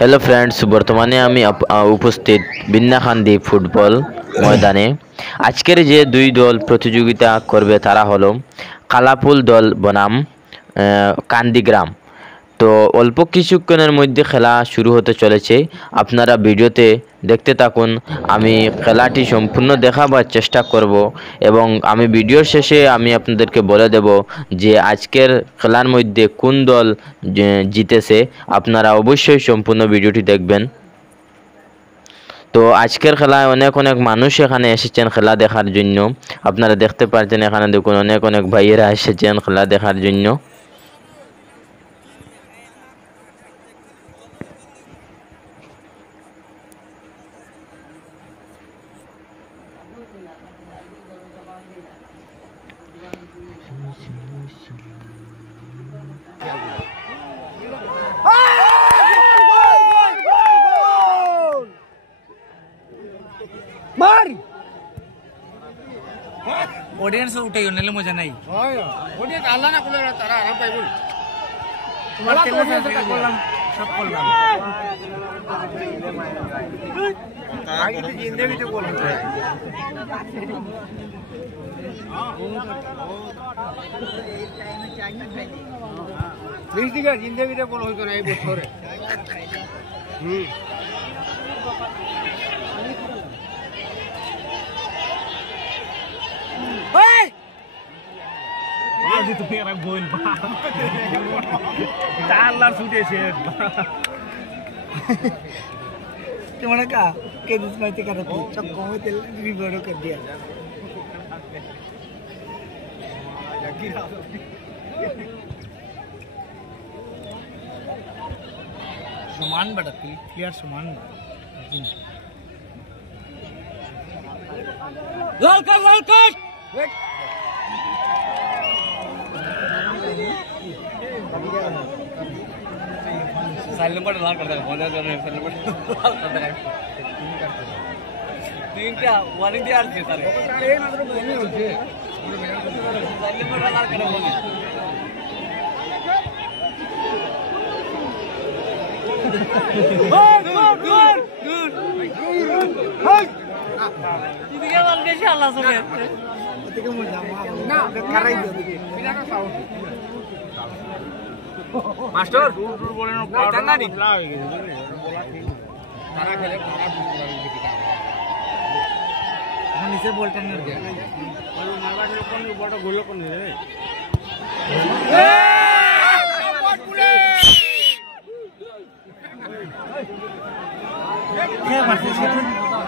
Hello friends, বর্তমানে আমি উপস্থিত বিন্নাখান্দি ফুটবল ময়দানে। আজকের যে দুই দল প্রতিযোগিতা করবে তারা হলো কালাপুল দল বনাম কান্দিগ্রাম। তো অল্প কিছুক্ষণের মধ্যে খেলা শুরু হতে চলেছে। আপনারা ভিডিওতে দেখতে থাকুন। আমি খেলাটি সম্পূর্ণ দেখাবার চেষ্টা করব এবং আমি ভিডিওর শেষে আমি আপনাদেরকে বলে দেব যে আজকের খেলার মধ্যে কোন দল জিতেছে। আপনারা অবশ্যই সম্পূর্ণ ভিডিওটি দেখবেন। তো আজকের খেলায় অনেক অনেক মানুষ এখানে এসেছেন খেলা দেখার জন্য। আপনারা দেখতে পাচ্ছেন এখানে দেখুন অনেক অনেক ভাইয়েরা এসেছেন খেলা দেখার জন্য। ऑडियंस उठे नेले मजा नाही ऑडियंस आला ना कुठे तारा आराम पाहिजे तुम्हाला केलं बोललाम सब बोललाम आगे तो जिंदगी तो बोल रहा है प्लीज का जिंदगी तो बोल होतो नाही बोल रे आज तुम्ही यार गोल तारला सुटे शेट तुम्हाला का कधीच माहिती करत नाही चक्को मध्ये रिव्हर्ड कर दिया समान बड़ा क्लियर समान गोल कर साइलेंट पर लाल करता है बहुत ज्यादा साइलेंट पर लाल करता है तीन क्या वाली दिया आरती सारे ये मात्र बोलने होते साइलेंट पर लाल करना बोलने दूर ఇది కే వాళ్ళ దేశ అల్లా సరే అతికే మజా నా కరై దో బినా का साउंड मास्टर दूर दूर बोले ना चंगा नहीं ला हो गई बोला ठीक सारा खेले सारा हम इसे बोलते नहीं गया और मारवा के लोग को बड़ा गोल को नहीं रे ए बॉल पुले क्या मारते हैं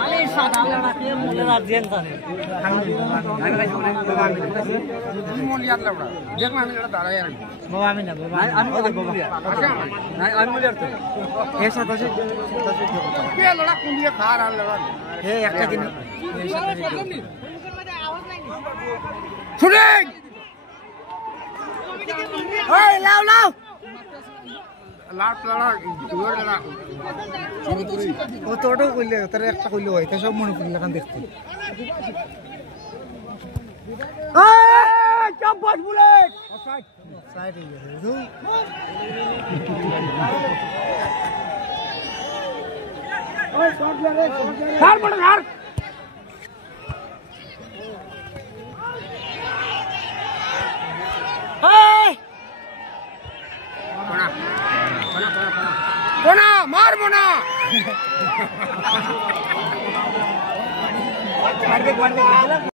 अरे सादा लड़ा के मोलेदार जेल था रे मोल याद लड़ा देख मैं लड़ा तारा यार बाबा में ना बाबा नहीं अनमोल यार तो ऐसा तो ये लड़ा कुंडिया खा रहा लड़ा हे একটা দিন ऐसा आवाज नहीं শুনেন ओए लाओ लाओ লাট লড়া জোর লড়া ও তোটো কইলে তার একটা কইলে হয় তা সব মনে পড়ল এখন দেখতে এই চাপ বাস বুলেট অফসাইড অফসাইড হয়ে গেছে তো ওই শট লাগে ছাড় বড় ছাড় এই कोना मार मोना मार दे